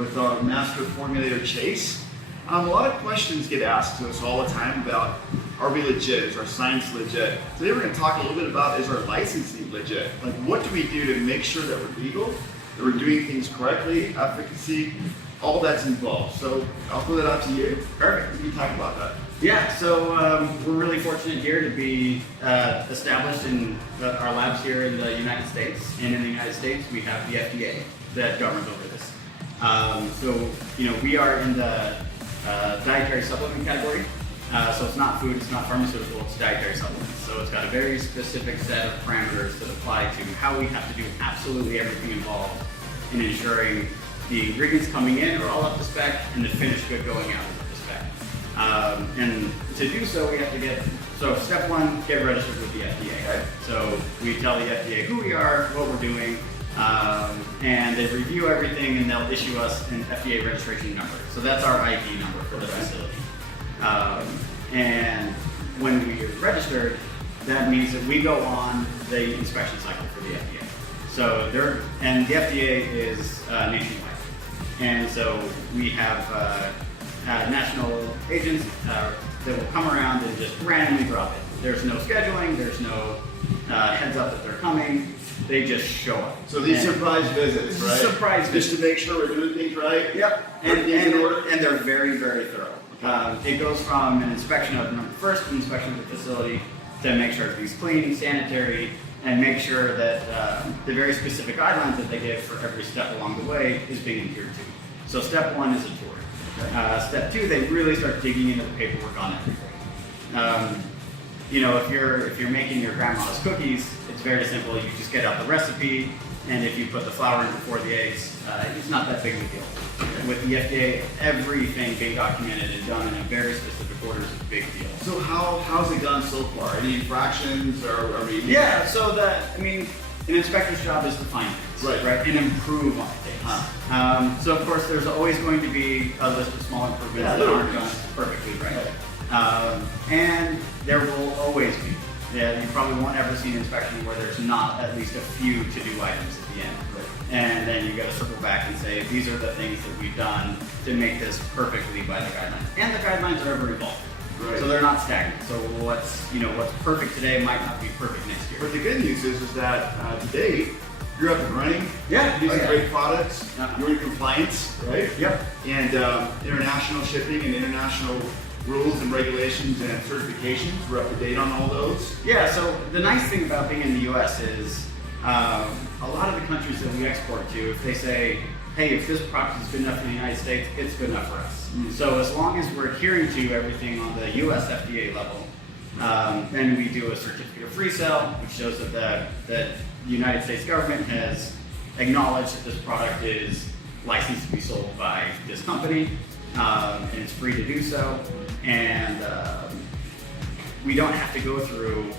with our master formulator Chase. A lot of questions get asked to us all the time about, are we legit? Is our science legit? Today we're going to talk a little bit about, is our licensing legit? Like, what do we do to make sure that we're legal, that we're doing things correctly, efficacy, all that's involved. So I'll throw that out to you. Perfect. We can talk about that. Yeah, so we're really fortunate here to be established in our labs here in the United States. And in the United States, we have the FDA that governs over this. So, we are in the dietary supplement category. So it's not food, it's not pharmaceutical, it's dietary supplements. So it's got a very specific set of parameters that apply to how we have to do absolutely everything involved in ensuring the ingredients coming in are all up to spec and the finished good going out is up to spec. And to do so, we have to so step one, get registered with the FDA. Right? So we tell the FDA who we are, what we're doing, and they review everything and they'll issue us an FDA registration number. So that's our ID number for the facility. And when we are registered, that means that we go on the inspection cycle for the FDA. So and the FDA is nationwide. And so we have national agents that will come around and just randomly drop it. There's no scheduling, there's no heads up that they're coming. They just show up. So these surprise visits, right? Surprise visits. Just to make sure we're doing things right? Yep. And they're very, very thorough. It goes from an inspection of an inspection of the facility to make sure everything's clean, sanitary, and make sure that the very specific guidelines that they give for every step along the way is being adhered to. So step one is a tour. Okay. Step two, they really start digging into the paperwork on everything. If you're making your grandma's cookies, it's very simple. You just get out the recipe, and if you put the flour in before the eggs, it's not that big of a deal. With the FDA, everything being documented and done in a very specific order is a big deal. So how's it gone so far? Any infractions or are we? Yeah, so an inspector's job is to find things, right? And improve on things. So of course, there's always going to be a list of small improvements that aren't done perfectly right. And there will always be. Yeah, you probably won't ever see an inspection where there's not at least a few to-do items at the end. Right. And then you got to circle back and say, these are the things that we've done to make this perfectly by the guidelines. And the guidelines are ever evolving. Right. So they're not stagnant. So what's perfect today might not be perfect next year. But the good news is that today, you're up and running. Yeah. Using great products. You're in compliance, right? Yep. And international shipping and international rules and regulations and certifications, we're up to date on all those. Yeah, so the nice thing about being in the US is a lot of the countries that we export to, if they say, hey, if this product is good enough for the United States, it's good enough for us. So as long as we're adhering to everything on the US FDA level, then we do a certificate of free sale, which shows that the United States government has acknowledged that this product is licensed to be sold by this company, and it's free to do so. And we don't have to go through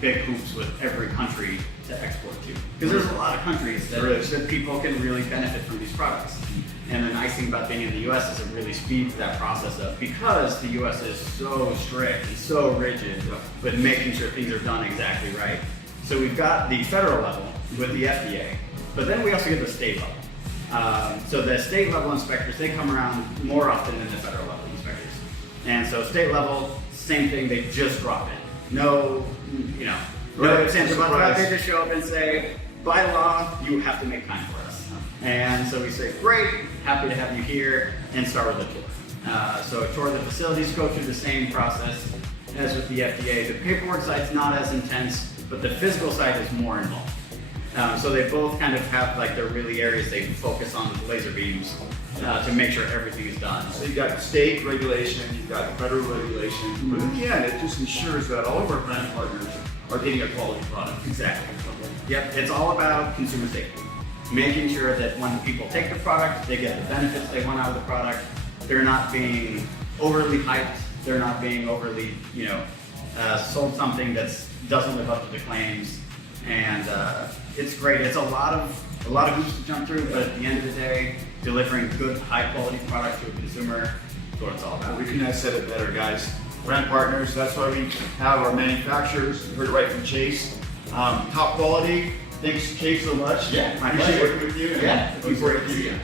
big hoops with every country to export to. Because there's a lot of countries that people can really benefit from these products. And the nice thing about being in the US is it really speeds that process up because the US is so strict and so rigid with making sure things are done exactly right. So we've got the federal level with the FDA, but then we also get the state level. So the state level inspectors, they come around more often than the federal level inspectors. And so state level, same thing, they just drop in. No ifs, ands, or buts. They just show up and say, by law, you have to make time for us. And so we say, great, happy to have you here, and start with a tour. So a tour of the facilities, go through the same process as with the FDA. The paperwork side's not as intense, but the physical side is more involved. So they both kind of have their really areas they focus on with laser beams to make sure everything is done. So you've got state regulation, you've got federal regulation, but in the end, it just ensures that all of our brand partners are getting a quality product. Exactly. Yep, it's all about consumer safety. Making sure that when people take the product, they get the benefits they want out of the product. They're not being overly hyped. They're not being overly, sold something that doesn't live up to the claims. And it's great. It's a lot of hoops to jump through, but at the end of the day, delivering good, high-quality product to a consumer is what it's all about. We couldn't have said it better, guys. Brand partners, that's why we have our manufacturers. You heard it right from Chase. Top quality. Thanks, Chase, so much. Yeah, I appreciate working with you. Yeah, looking forward to seeing you.